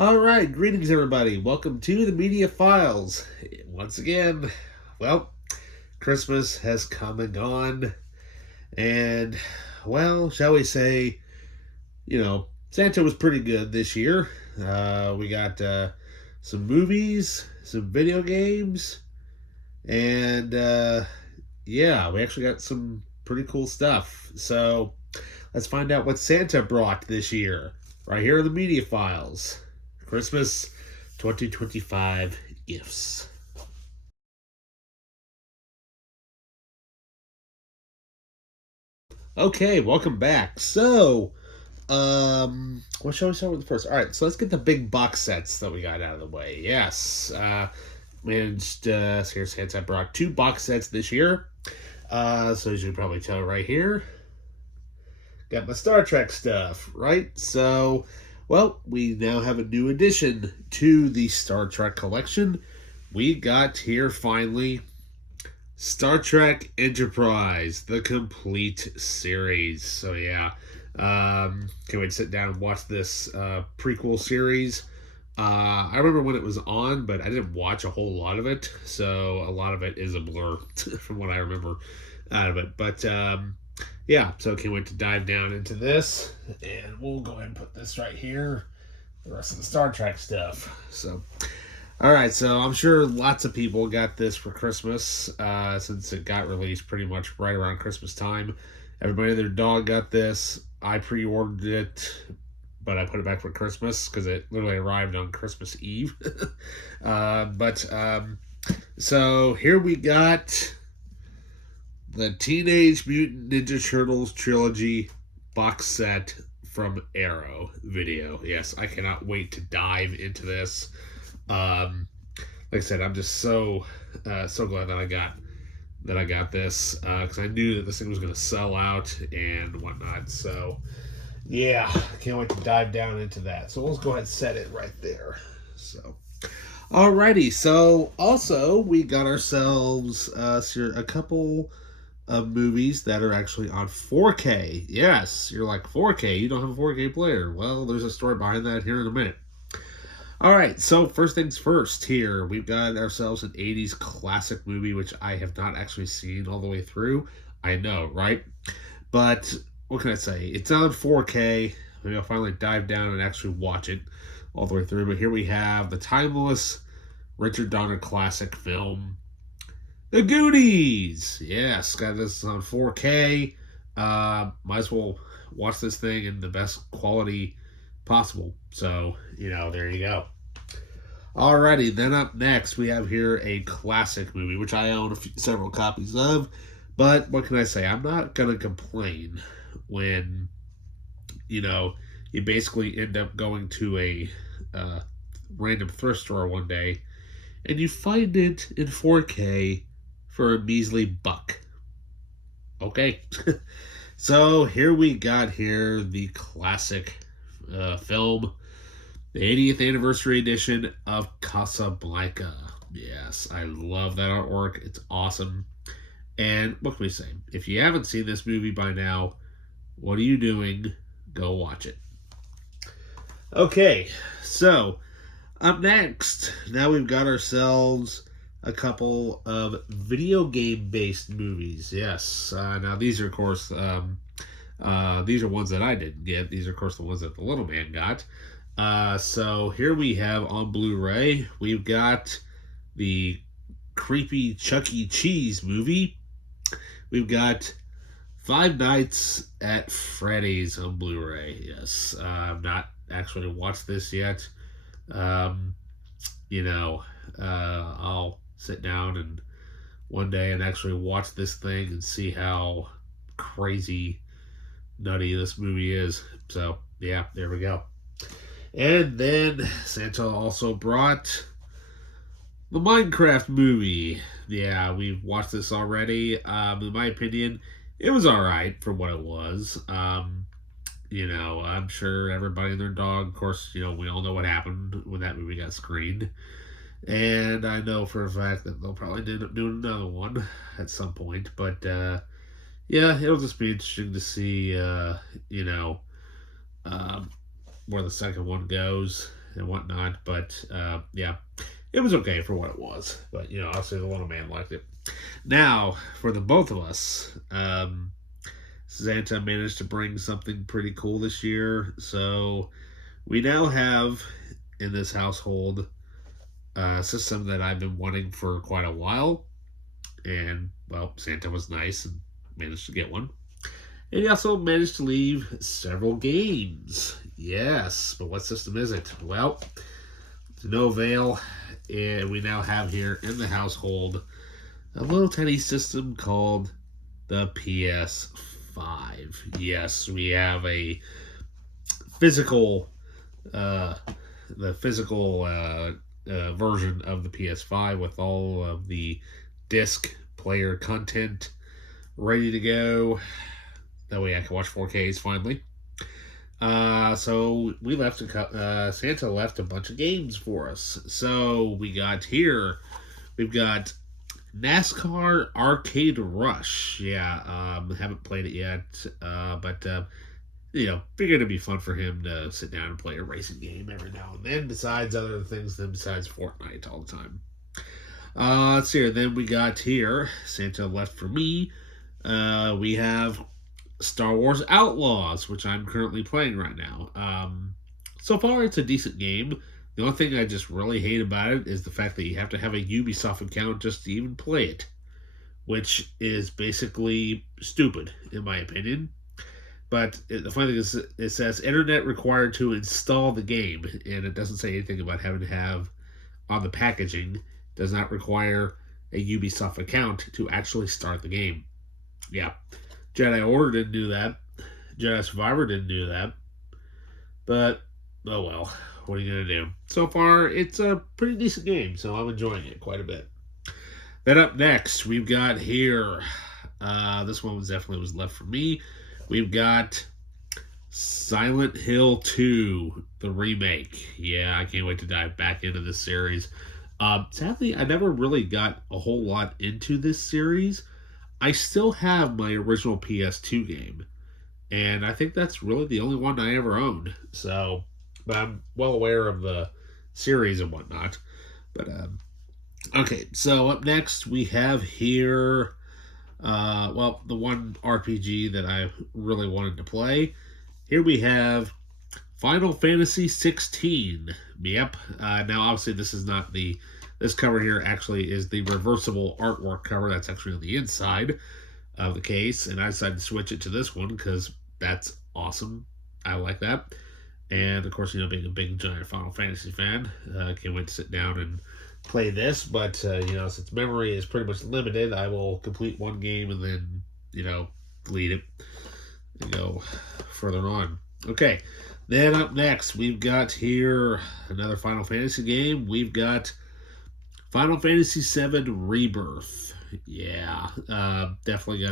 All right, greetings everybody. Welcome to the Media Files. Once again, well, Christmas has come and gone, and well, shall we say, Santa was pretty good this year. We got some movies, some video games, and yeah, we actually got some pretty cool stuff. So let's find out what Santa brought this year, right here in the Media Files. Christmas 2025 gifts. Okay, welcome back. So, what shall we start with first? All right, so let's get the big box sets that we got out of the way. Yes, managed. Here, Santa brought two box sets this year. So as you can probably tell right here, got my Star Trek stuff, right? So, well, we now have a new addition to the Star Trek collection. We got here finally Star Trek Enterprise, the complete series. So yeah, can't wait to sit down and watch this prequel series. I remember when it was on, but I didn't watch a whole lot of it, so a lot of it is a blur from what I remember out of it. But yeah, so can't wait to dive down into this, and we'll go ahead and put this right here. The rest of the Star Trek stuff. So all right, so I'm sure lots of people got this for Christmas since it got released pretty much right around Christmas time. Everybody and their dog got this. I pre-ordered it, but I put it back for Christmas because it literally arrived on Christmas Eve. So here we got the Teenage Mutant Ninja Turtles trilogy box set from Arrow Video. Yes, I cannot wait to dive into this. Like I said, I'm just so glad that I got this because I knew that this thing was going to sell out and whatnot. So yeah, I can't wait to dive down into that. So let's go ahead and set it right there. So alrighty, so also we got ourselves a couple of movies that are actually on 4K. Yes, you're like 4K. You don't have a 4K player. Well, there's a story behind that here in a minute. All right, so first things first here, we've got ourselves an 80s classic movie, which I have not actually seen all the way through. I know, right? But what can I say? It's on 4K. Maybe I'll finally dive down and actually watch it all the way through. But here we have the timeless Richard Donner classic film, The Goonies. Yes, got this on 4K. Might as well watch this thing in the best quality possible. So, there you go. Alrighty, then up next we have here a classic movie, which I own several copies of. But what can I say? I'm not going to complain when, you basically end up going to a random thrift store one day and you find it in 4K for a measly buck. Okay. So here we got here the classic film, the 80th anniversary edition of Casablanca. Yes, I love that artwork. It's awesome. And what can we say? If you haven't seen this movie by now, what are you doing? Go watch it. Okay, so up next, now we've got ourselves a couple of video game based movies. Yes, now these are, of course, these are ones that I didn't get. These are, of course, the ones that the little man got. So here we have on Blu-ray, we've got the creepy Chuck E. Cheese movie. We've got Five Nights at Freddy's on Blu-ray. Yes, I've not actually watched this yet. I'll sit down and one day and actually watch this thing and see how crazy nutty this movie is. So yeah, there we go. And then Santa also brought the Minecraft movie. Yeah, we've watched this already. In my opinion, it was alright for what it was. I'm sure everybody and their dog, of course, we all know what happened when that movie got screened. And I know for a fact that they'll probably end up doing another one at some point. But, yeah, it'll just be interesting to see, where the second one goes. and whatnot. But yeah, it was okay for what it was. But obviously the little man liked it. Now for the both of us, Santa managed to bring something pretty cool this year. So we now have in this household a system that I've been wanting for quite a while. And, well, Santa was nice and managed to get one. And he also managed to leave several games. Yes, but what system is it? Well, to no avail. And we now have here in the household a little tiny system called the PS5. Yes, we have a physical, the physical version of the PS5 with all of the disc player content ready to go. That way I can watch 4Ks finally. So we left Santa left a bunch of games for us. So we've got NASCAR Arcade Rush. Yeah, haven't played it yet, but figured it'd be fun for him to sit down and play a racing game every now and then, besides other things besides Fortnite all the time. Let's see here. Then we got here, Santa left for me. We have Star Wars Outlaws, which I'm currently playing right now. So far, it's a decent game. The only thing I just really hate about it is the fact that you have to have a Ubisoft account just to even play it, which is basically stupid, in my opinion. But the funny thing is, it says internet required to install the game, and it doesn't say anything about having to have on the packaging. Does not require a Ubisoft account to actually start the game. Yeah. Jedi Order didn't do that. Jedi Survivor didn't do that. But, oh well. What are you going to do? So far, it's a pretty decent game, so I'm enjoying it quite a bit. Then up next, we've got here, this one definitely was left for me. We've got Silent Hill 2, the remake. Yeah, I can't wait to dive back into this series. Sadly, I never really got a whole lot into this series. I still have my original PS2 game, and I think that's really the only one I ever owned. So, but I'm well aware of the series and whatnot. But, okay, so up next we have here, the one RPG that I really wanted to play. Here we have Final Fantasy 16. Yep. Now, obviously, this cover here actually is the reversible artwork cover that's actually on the inside of the case, and I decided to switch it to this one because that's awesome. I like that. And, of course, being a big, giant Final Fantasy fan, can't wait to sit down and play this, but, since memory is pretty much limited, I will complete one game and then, delete it and go further on. Okay, then up next, we've got here another Final Fantasy game. We've got Final Fantasy VII Rebirth. Yeah, definitely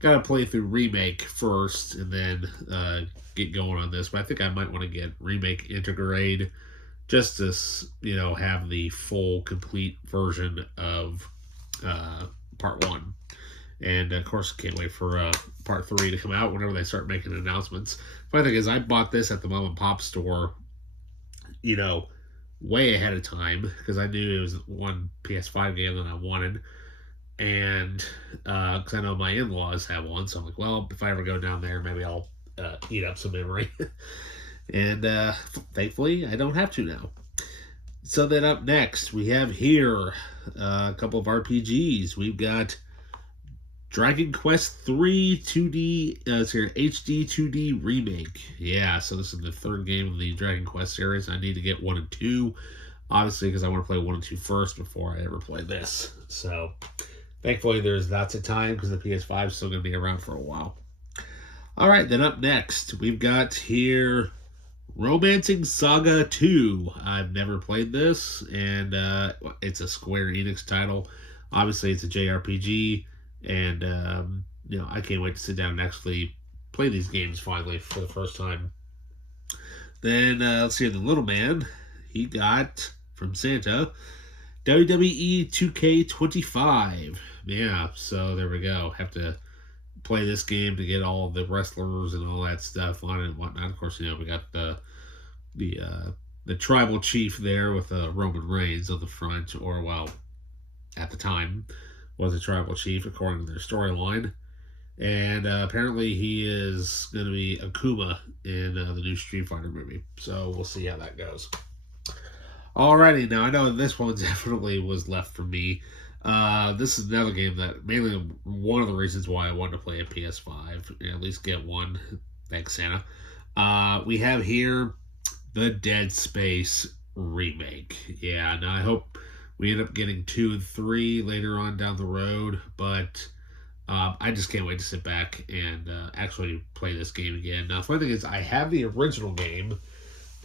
gotta play through Remake first and then get going on this. But I think I might want to get Remake Intergrade just to have the full complete version of Part 1. And of course, can't wait for Part 3 to come out whenever they start making announcements. Funny thing is, I bought this at the mom and pop store, way ahead of time because I knew it was one PS5 game that I wanted. And because I know my in-laws have one, so I'm like, well, if I ever go down there, maybe I'll eat up some memory. And thankfully, I don't have to now. So then up next, we have here a couple of RPGs. We've got Dragon Quest 3 2D, HD 2D remake. Yeah, so this is the third game of the Dragon Quest series. I need to get 1 and 2, obviously, because I want to play 1 and 2 first before I ever play this. So, thankfully, there's lots of time because the PS5 is still going to be around for a while. All right, then up next, we've got here Romancing Saga 2. I've never played this, and it's a Square Enix title. Obviously, it's a JRPG, and I can't wait to sit down and actually play these games finally for the first time. Then let's see, the little man, he got from Santa WWE 2K25. Yeah, so there we go. Have to play this game to get all the wrestlers and all that stuff on it and whatnot. Of course, we got the the tribal chief there with Roman Reigns on the front, or well, at the time was a tribal chief according to their storyline. And apparently he is going to be Akuma in the new Street Fighter movie. So we'll see how that goes. Alrighty, now I know this one definitely was left for me. This is another game that mainly one of the reasons why I wanted to play a PS5, at least get one. Thanks, Santa. We have here the Dead Space remake. Yeah, now I hope we end up getting 2 and 3 later on down the road, but I just can't wait to sit back and actually play this game again. Now, the funny thing is, I have the original game.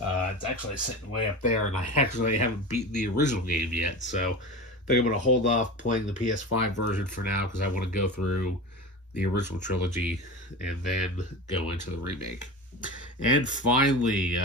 It's actually sitting way up there, and I actually haven't beaten the original game yet, so I think I'm going to hold off playing the PS5 version for now because I want to go through the original trilogy and then go into the remake. And finally,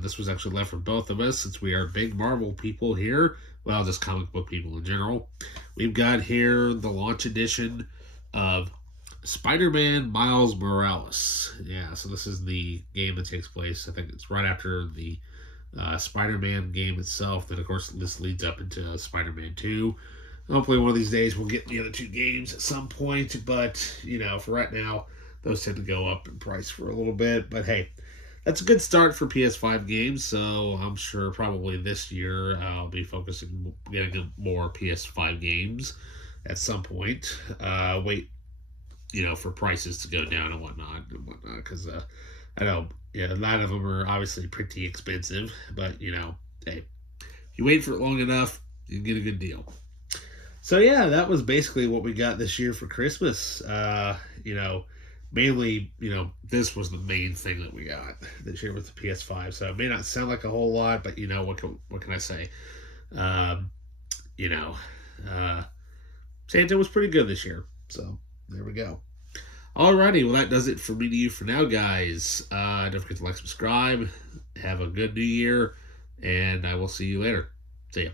this was actually left for both of us since we are big Marvel people here. Well, just comic book people in general. We've got here the launch edition of Spider-Man Miles Morales. Yeah, so this is the game that takes place. I think it's right after the Spider-Man game itself. Then, of course, this leads up into Spider-Man 2. Hopefully, one of these days we'll get the other 2 games at some point. But, for right now, those tend to go up in price for a little bit. But, hey, that's a good start for PS5 games. So, I'm sure probably this year I'll be focusing getting more PS5 games at some point. Wait, for prices to go down and whatnot, because I know, a lot of them are obviously pretty expensive, but hey, if you wait for it long enough, you can get a good deal. So yeah, that was basically what we got this year for Christmas. Mainly, this was the main thing that we got this year with the PS5. So it may not sound like a whole lot, but what can I say? Santa was pretty good this year. So there we go. Alrighty, well that does it for me to you for now, guys. Don't forget to like, subscribe. Have a good new year, and I will see you later. See ya.